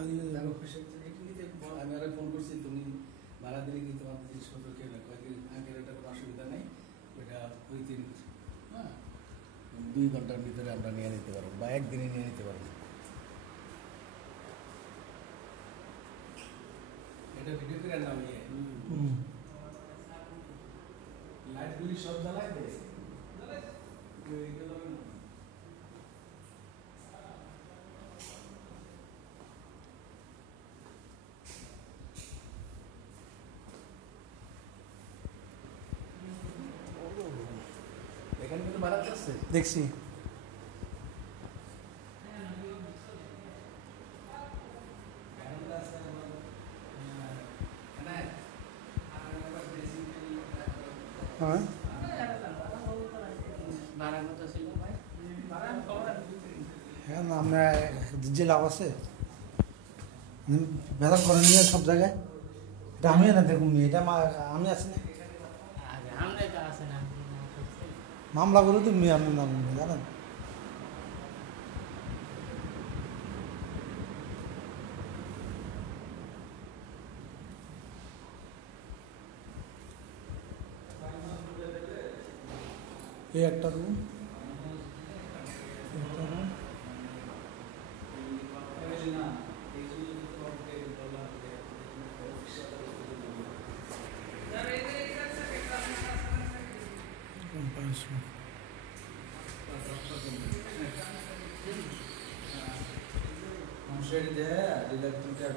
আমি আরো ফোন করছি, তুমি ভাড়া দিলে কি তোমার জিনিসপত্র কেনা কয়েকদিন আগের, এটা কোনো অসুবিধা নেই, ওইটা উইদিন 2 ঘন্টার ভিতরে আমরা নিয়ে নিতে পারবো বা একদিনে নিয়ে নিতে পারবো। এটা ভিডিও করে নাও, লাইটগুলি সব জ্বালাই দেয়। এখানে কিন্তু ভাড়া আছে, দেখছি। হ্যাঁ, হ্যাঁ, আমরা যে লাভ আছে ভেদাল করে নিয়ে সব জায়গায়, এটা আমি না দেখুন, এটা আমি আছি না, মামলা করে তুমি আপনার নাম জানেন। এই একটা room, Vamos ver ideia, ele deve ter